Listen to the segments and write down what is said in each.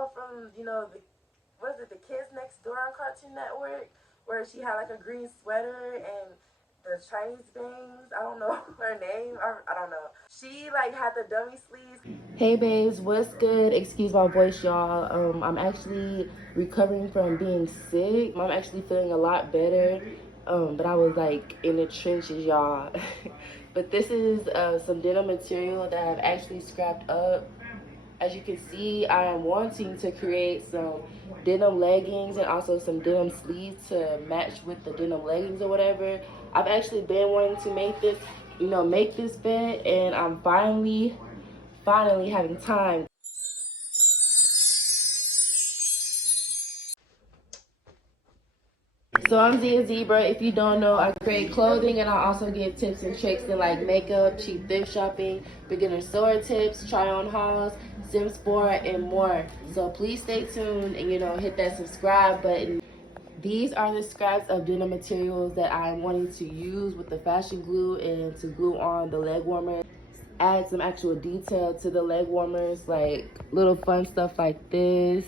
y'all from, you know, the, what is it, the Kids Next Door on Cartoon Network, where she had like a green sweater and the Chinese bangs. I don't know her name. I don't know. She like had the dummy sleeves. Hey babes, what's good? Excuse my voice, y'all. I'm actually recovering from being sick. I'm actually feeling a lot better. But I was like in the trenches, y'all. But this is some denim material that I've actually scrapped up. As you can see, I am wanting to create some denim leggings and also some denim sleeves to match with the denim leggings or whatever. I've actually been wanting to make this, make this fit, and I'm finally having time. So I'm Zia Zebra. If you don't know, I create clothing and I also give tips and tricks in like makeup, cheap thrift shopping, beginner sewer tips, try on hauls, Sims 4, and more. So please stay tuned and hit that subscribe button. These are the scraps of denim materials that I'm wanting to use with the fashion glue and to glue on the leg warmers. Add some actual detail to the leg warmers, like little fun stuff like this.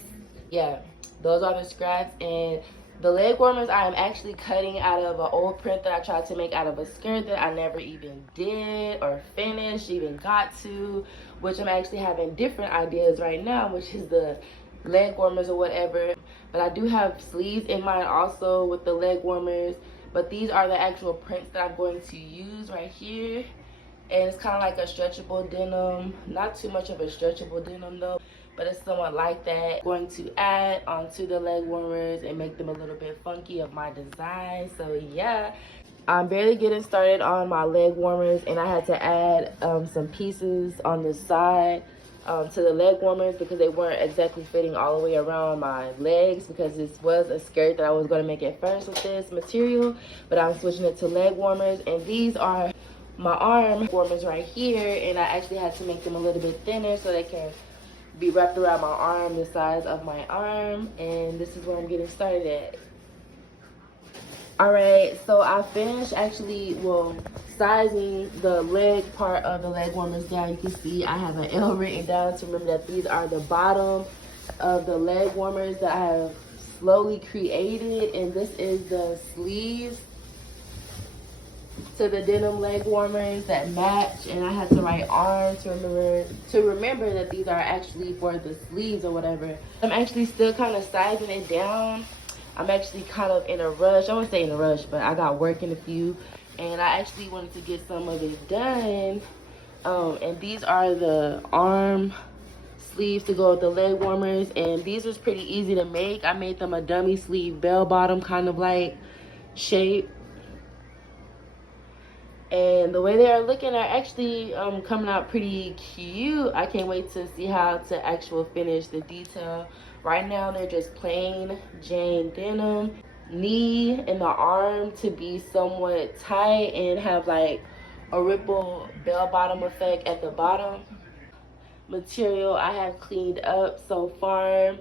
Yeah, those are the scraps. And the leg warmers I am actually cutting out of an old print that I tried to make out of a skirt that I never even did or finished, even got to, which I'm actually having different ideas right now, which is the leg warmers or whatever. But I do have sleeves in mind also with the leg warmers, but these are the actual prints that I'm going to use right here. And it's kind of like a stretchable denim, not too much of a stretchable denim though, but it's somewhat like that. Going to add onto the leg warmers and make them a little bit funky of my design. So yeah, I'm barely getting started on my leg warmers, and I had to add some pieces on the side to the leg warmers because they weren't exactly fitting all the way around my legs, because this was a skirt that I was going to make at first with this material, but I'm switching it to leg warmers. And these are my arm warmers right here, and I actually had to make them a little bit thinner so they can be wrapped around my arm, the size of my arm. And this is where I'm getting started at. All right, so I finished actually, sizing the leg part of the leg warmers down. You can see I have an L written down to remember that these are the bottom of the leg warmers that I have slowly created, and this is the sleeves to the denim leg warmers that match. And I had to write arm to remember that these are actually for the sleeves or whatever. I'm actually still kind of sizing it down. I'm actually kind of in a rush. I wouldn't say in a rush, but I got work in a few, and I actually wanted to get some of it done. And these are the arm sleeves to go with the leg warmers, and these was pretty easy to make. I made them a dummy sleeve bell bottom kind of like shape, and the way they are looking are actually coming out pretty cute. I can't wait to see how to actually finish the detail. Right now they're just plain Jane denim. Knee and the arm to be somewhat tight and have like a ripple bell bottom effect at the bottom. Material I have cleaned up so far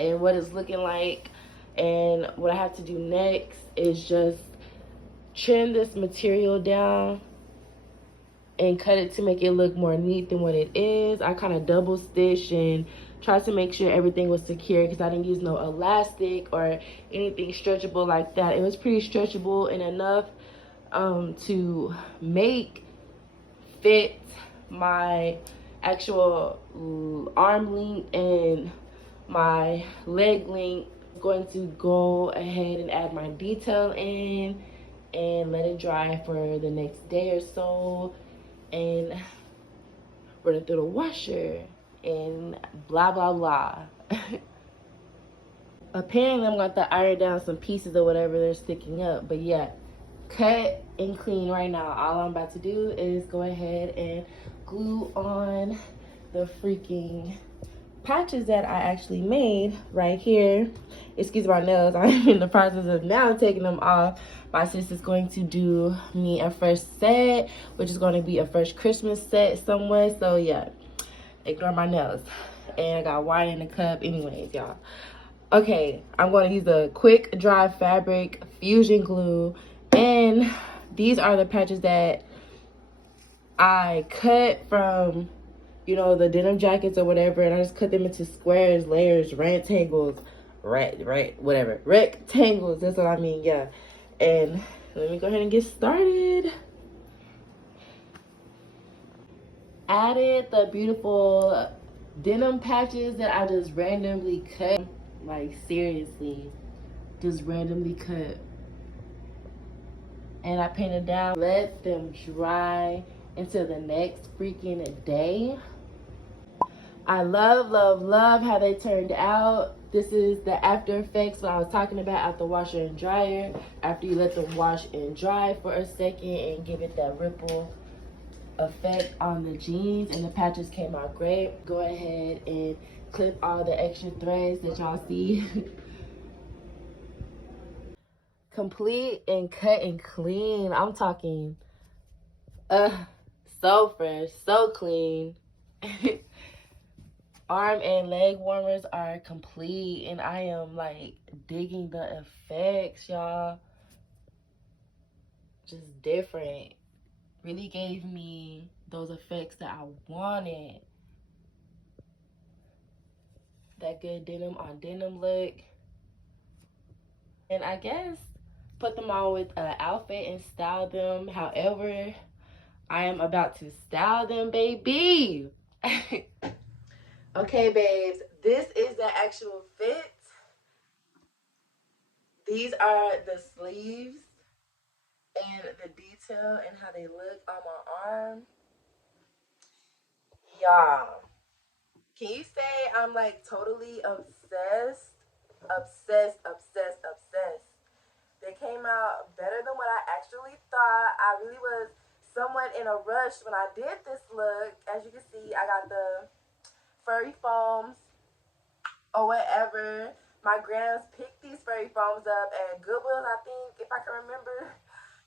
and what it's looking like, and what I have to do next is just trim this material down and cut it to make it look more neat than what it is. I kind of double stitch and try to make sure everything was secure because I didn't use no elastic or anything stretchable like that. It was pretty stretchable and enough to make fit my actual arm length and my leg length. I'm going to go ahead and add my detail in and let it dry for the next day or so, and run it through the washer and blah blah blah. Apparently I'm going to iron down some pieces or whatever they're sticking up, but yeah, cut and clean right now. All I'm about to do is go ahead and glue on the freaking patches that I actually made right here. Excuse my nails, I'm in the process of now taking them off. My sister's going to do me a first set, which is going to be a first Christmas set somewhere. So yeah, ignore my nails. And I got wine in the cup anyways, y'all. Okay, I'm going to use a quick dry fabric fusion glue, and these are the patches that I cut from you know, the denim jackets or whatever, and I just cut them into squares, layers, rectangles, whatever, rectangles. That's what I mean, yeah. And let me go ahead and get started. Added the beautiful denim patches that I just randomly cut. Like seriously, just randomly cut. And I painted down. Let them dry until the next freaking day. I love how they turned out. This is the after effects what I was talking about after washer and dryer. After you let them wash and dry for a second and give it that ripple effect on the jeans, and the patches came out great. Go ahead and clip all the extra threads that y'all see. Complete and cut and clean. I'm talking so fresh, so clean. Arm and leg warmers are complete, and I am like digging the effects, y'all. Just different. Really gave me those effects that I wanted. That good denim on denim look. And I guess put them on with an outfit and style them however I am about to style them, baby. Okay, babes, this is the actual fit. These are the sleeves and the detail and how they look on my arm. Y'all, can you say I'm like totally obsessed? Obsessed. They came out better than what I actually thought. I really was somewhat in a rush when I did this look. As you can see, I got the furry foams or whatever. My grams picked these furry foams up at Goodwill, I think, if I can remember.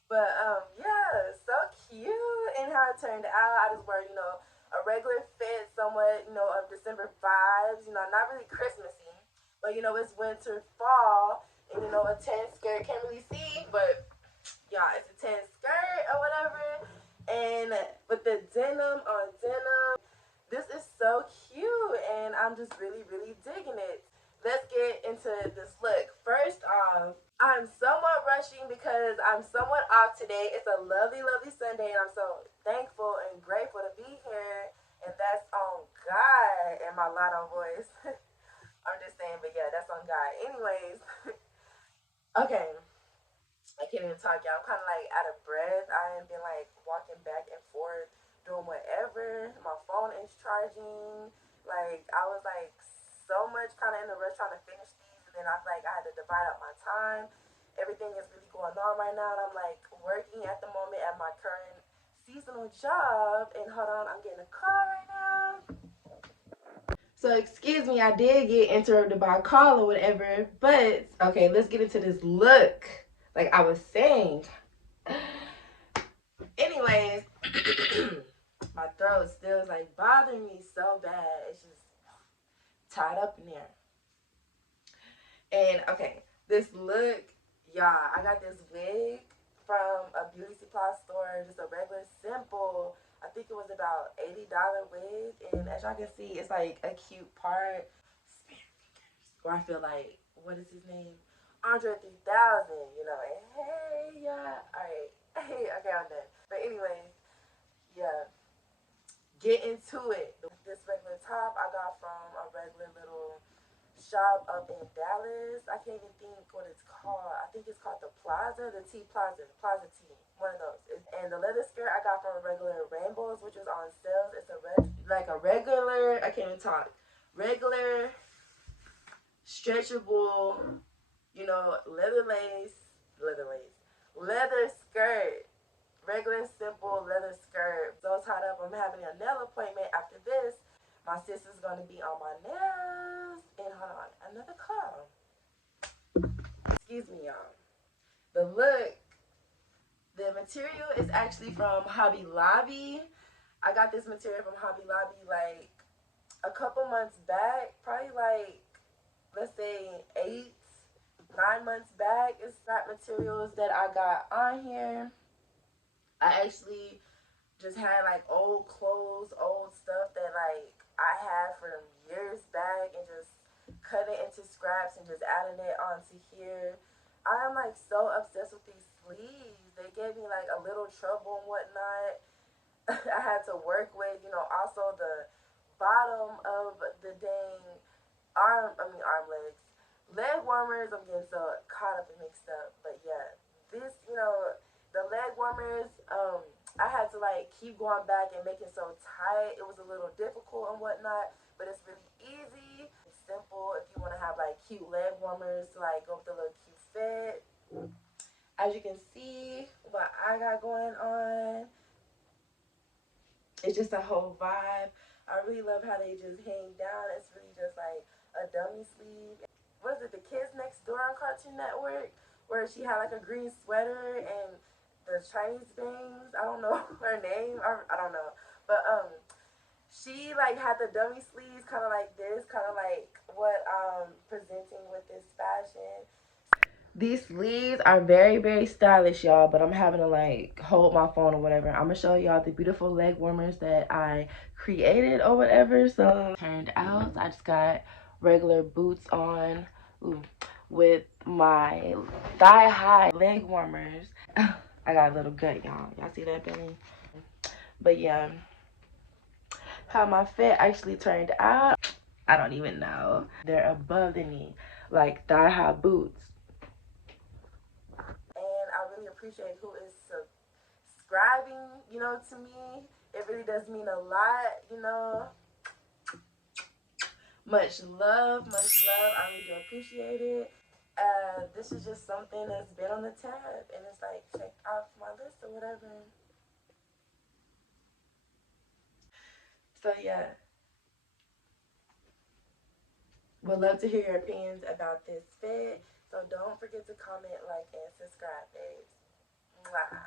But yeah, so cute and how it turned out. I just wear, a regular fit, somewhat, of December vibes. Not really Christmassy, but it's winter, fall, and a tan skirt. Can't really see, but yeah, it's a tan skirt or whatever. And with the denim on denim, this is so cute, and I'm just really, really digging it. Let's get into this look. First off, I'm somewhat rushing because I'm somewhat off today. It's a lovely, lovely Sunday, and I'm so thankful and grateful to be here. And that's on God and my loud voice. I'm just saying, but yeah, that's on God. Anyways, okay. I can't even talk, y'all. I'm kind of like out of breath. I ain't been like walking back and forth, doing whatever. My phone is charging. Like, I was like so much kind of in the rush trying to finish these, and then I feel like I had to divide up my time. Everything is really going on right now, and I'm like working at the moment at my current seasonal job. And hold on, I'm getting a call right now. So excuse me, I did get interrupted by a call or whatever. But okay, let's get into this look. Like I was saying. Anyways, my throat still is like bothering me so bad. It's just tied up in there. And okay, this look, y'all, I got this wig from a beauty supply store, just a regular simple, I think it was about $80 wig. And as y'all can see, it's like a cute part. Or I feel like, what is his name? Andre 3000, and hey, yeah, alright. Hey, okay, I'm done. But anyways, yeah, get into it. This regular top I got from a regular little shop up in Dallas. I can't even think what it's called. I think it's called the Plaza, the T Plaza, the Plaza T, one of those. And the leather skirt I got from a regular Rainbows, which was on sales. It's like a regular, I can't even talk, regular, stretchable, leather skirt. Regular, simple leather skirt. So tied up. I'm having a nail appointment after this. My sister's going to be on my nails. And hold on, another call. Excuse me, y'all. The look, the material is actually from Hobby Lobby. I got this material from Hobby Lobby like a couple months back. Probably like, let's say 8-9 months back. It's not materials that I got on here. I actually just had like old clothes, old stuff that like I had from years back, and just cutting it into scraps and just adding it onto here. I'm like so obsessed with these sleeves. They gave me like a little trouble and whatnot. I had to work with, also the bottom of the dang arm legs. Leg warmers, I'm getting so caught up and mixed up. But yeah, this, the leg warmers, I had to like keep going back and make it so tight. It was a little difficult and whatnot, but it's really easy. It's simple if you want to have like cute leg warmers to like go with the little cute fit. As you can see, what I got going on, it's just a whole vibe. I really love how they just hang down. It's really just like a dummy sleeve. Was it the Kids Next Door on Cartoon Network, where she had like a green sweater and the Chinese bangs? I don't know her name. I don't know, but she like had the dummy sleeves, kind of like this, kind of like what I'm presenting with this fashion. These sleeves are very, very stylish, y'all, but I'm having to like hold my phone or whatever. I'm gonna show y'all the beautiful leg warmers that I created or whatever. So turned out, I just got regular boots on, with my thigh high leg warmers. I got a little gut, y'all see that belly? But yeah, how my fit actually turned out, I don't even know. They're above the knee, like thigh high boots. And I really appreciate who is subscribing, to me. It really does mean a lot. Much love, much love. I really do appreciate it. This is just something that's been on the tab, and it's like checked off my list or whatever. So yeah, would love to hear your opinions about this fit. So don't forget to comment, like, and subscribe, babes. Mwah.